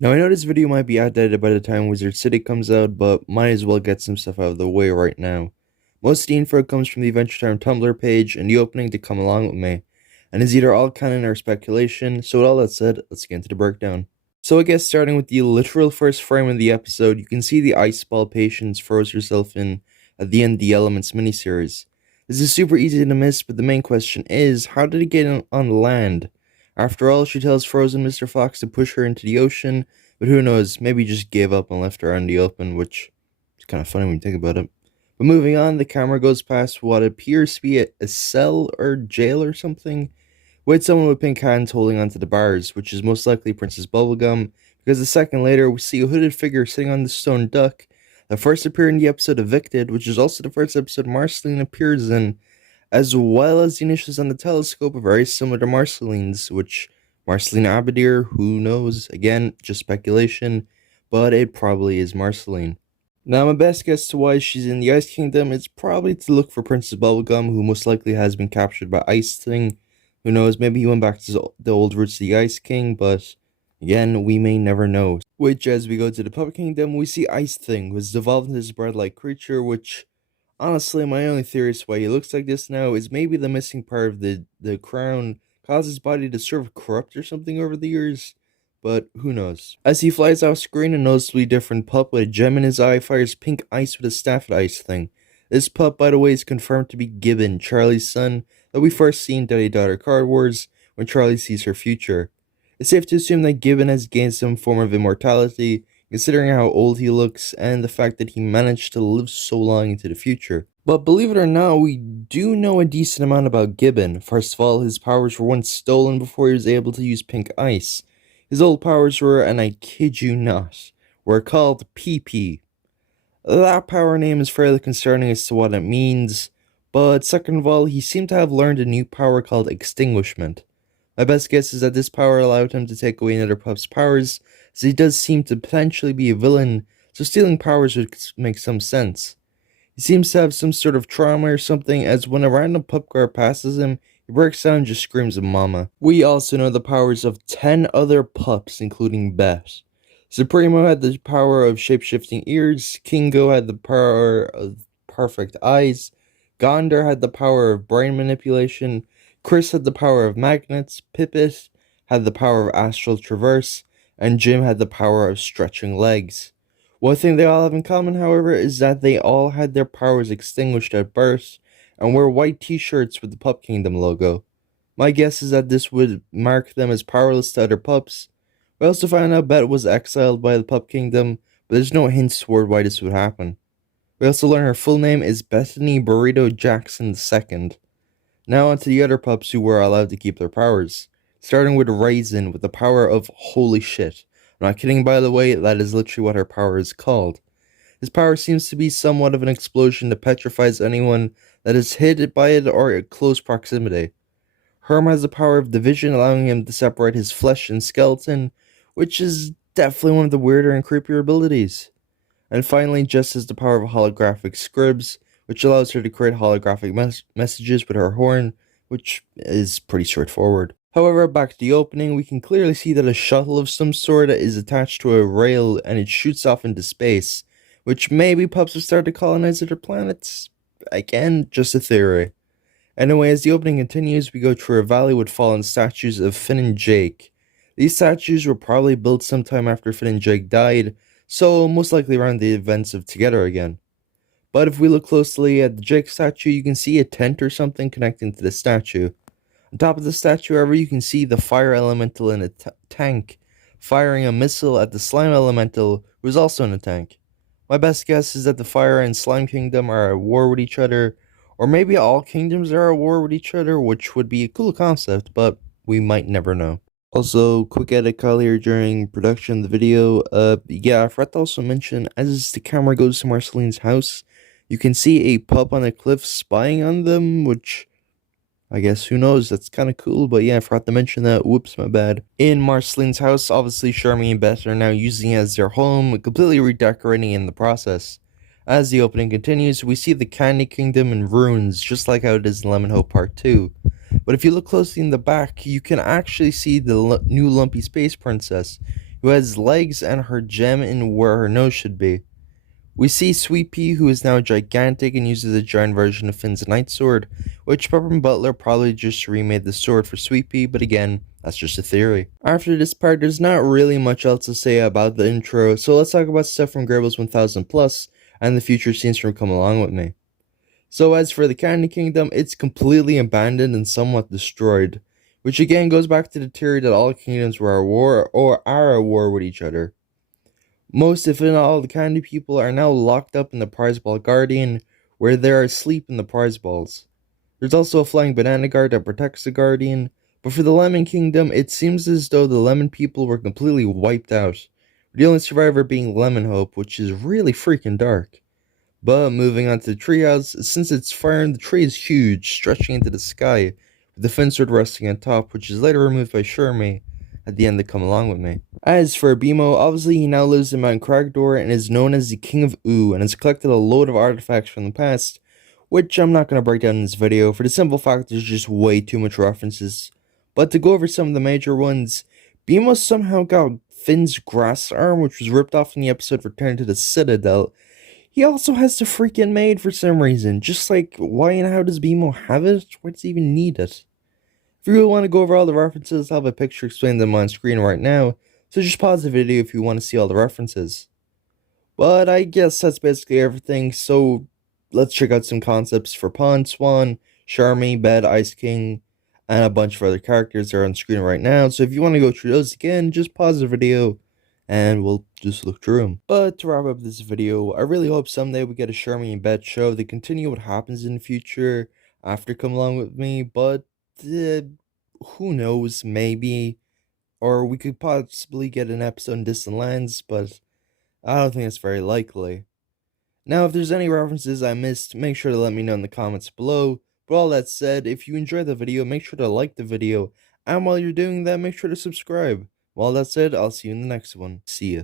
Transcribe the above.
Now, I know this video might be outdated by the time Wizard City comes out, but might as well get some stuff out of the way right now. Most of the info comes from the Adventure Time Tumblr page and the opening to Come Along With Me, and is either all canon or speculation, so with all that said, let's get into the breakdown. So I guess starting with the literal first frame of the episode, you can see the ice ball Patience throws herself in at the end of the Elements miniseries. This is super easy to miss, but the main question is, how did it get on land? After all, she tells Frozen Mr. Fox to push her into the ocean, but who knows, maybe he just gave up and left her out in the open, which is kind of funny when you think about it. But moving on, the camera goes past what appears to be a cell or jail or something, with someone with pink hands holding onto the bars, which is most likely Princess Bubblegum, because a second later we see a hooded figure sitting on the stone duck that first appeared in the episode Evicted, which is also the first episode Marceline appears in, as well as the initials on the telescope are very similar to Marceline's, which Marceline Abadir, who knows? Again, just speculation, but it probably is Marceline. Now, my best guess to why she's in the Ice Kingdom is probably to look for Princess Bubblegum, who most likely has been captured by Ice Thing. Who knows, maybe he went back to the old roots of the Ice King, but again, we may never know. Which, as we go to the Puppet Kingdom, we see Ice Thing, who has evolved into this bird-like creature, which, honestly, my only theory as to why he looks like this now is maybe the missing part of the crown caused his body to sort of corrupt or something over the years, but who knows. As he flies off screen, a noticeably different pup with a gem in his eye fires pink ice with a staff at Ice Thing. This pup, by the way, is confirmed to be Gibbon, Charlie's son, that we first see in Daddy-Daughter Card Wars when Charlie sees her future. It's safe to assume that Gibbon has gained some form of immortality, considering how old he looks and the fact that he managed to live so long into the future. But believe it or not, we do know a decent amount about Gibbon. First of all, his powers were once stolen before he was able to use pink ice. His old powers were, and I kid you not, were called PP. That power name is fairly concerning as to what it means, but second of all, he seemed to have learned a new power called Extinguishment. My best guess is that this power allowed him to take away another pup's powers, as he does seem to potentially be a villain, so stealing powers would make some sense. He seems to have some sort of trauma or something, as when a random pup guard passes him, he breaks down and just screams mama. We also know the powers of 10 other pups, including Beth. Supremo had the power of shape-shifting ears, Kingo had the power of perfect eyes, Gondor had the power of brain manipulation, Chris had the power of magnets, Pippet had the power of astral traverse, and Jim had the power of stretching legs. One thing they all have in common, however, is that they all had their powers extinguished at birth and wear white t-shirts with the Pup Kingdom logo. My guess is that this would mark them as powerless to other pups. We also find out Bet was exiled by the Pup Kingdom, but there's no hints toward why this would happen. We also learn her full name is Bethany Burrito Jackson II. Now onto the other pups who were allowed to keep their powers, starting with Raisin with the power of holy shit. I'm not kidding, by the way, that is literally what her power is called. His power seems to be somewhat of an explosion that petrifies anyone that is hit by it or at close proximity. Herm has the power of division, allowing him to separate his flesh and skeleton, which is definitely one of the weirder and creepier abilities. And finally, Jess has the power of holographic scribs, which allows her to create holographic messages with her horn, which is pretty straightforward. However, back to the opening, we can clearly see that a shuttle of some sort is attached to a rail and it shoots off into space, which maybe pups have started to colonize other planets. Again, just a theory. Anyway, as the opening continues, we go through a valley with fallen statues of Finn and Jake. These statues were probably built sometime after Finn and Jake died, so most likely around the events of Together Again. But if we look closely at the Jake statue, you can see a tent or something connecting to the statue. On top of the statue, however, you can see the fire elemental in a tank, firing a missile at the slime elemental, who is also in a tank. My best guess is that the fire and slime kingdom are at war with each other, or maybe all kingdoms are at war with each other, which would be a cool concept, but we might never know. Also, quick edit call here during production of the video. Yeah, I forgot to also mention, as the camera goes to Marceline's house, you can see a pup on a cliff spying on them, which, I guess, who knows, that's kind of cool, but yeah, I forgot to mention that, whoops, my bad. In Marceline's house, obviously, Sheremy and Beth are now using it as their home, completely redecorating in the process. As the opening continues, we see the Candy Kingdom in ruins, just like how it is in Lemon Hope Part 2. But if you look closely in the back, you can actually see the new Lumpy Space Princess. who has legs and her gem in where her nose should be. We see Sweet Pea, who is now gigantic and uses a giant version of Finn's Night Sword, which Pepper and Butler probably just remade the sword for Sweet Pea, but again, that's just a theory. After this part, there's not really much else to say about the intro, so let's talk about stuff from Gribbles 1000 Plus and the future scenes from Come Along With Me. So as for the Candy Kingdom, it's completely abandoned and somewhat destroyed, which again goes back to the theory that all kingdoms were at war or are at war with each other. Most, if not all, the candy people are now locked up in the prize ball guardian, where they are asleep in the prize balls. There's also a flying banana guard that protects the guardian, but for the lemon kingdom, it seems as though the lemon people were completely wiped out, with the only survivor being Lemon Hope, which is really freaking dark. But moving on to the treehouse, since it's fire, the tree is huge, stretching into the sky, with the fence sword resting on top, which is later removed by Sheremy at the end to Come Along With Me. As for Bimo, obviously he now lives in Mount Cragdor and is known as the King of Ooo and has collected a load of artifacts from the past, which I'm not going to break down in this video for the simple fact there's just way too much references. But to go over some of the major ones, Bimo somehow got Finn's grass arm, which was ripped off in the episode Return to the Citadel. He also has the freaking maid for some reason, just like, why and how does Bimo have it? Why does he even need it? If you really want to go over all the references, I'll have a picture explaining them on screen right now, so just pause the video if you want to see all the references. But I guess that's basically everything, so let's check out some concepts for Pond, Swan, Sheremy, Bed, Ice King, and a bunch of other characters that are on screen right now, so if you want to go through those again, just pause the video, and we'll just look through them. But to wrap up this video, I really hope someday we get a Sheremy and Beth show that continue what happens in the future after Come Along With Me, but who knows, maybe. Or we could possibly get an episode in Distant Lands, but I don't think it's very likely. Now, if there's any references I missed, make sure to let me know in the comments below. But all that said, if you enjoyed the video, make sure to like the video. And while you're doing that, make sure to subscribe. With all that said, I'll see you in the next one. See ya.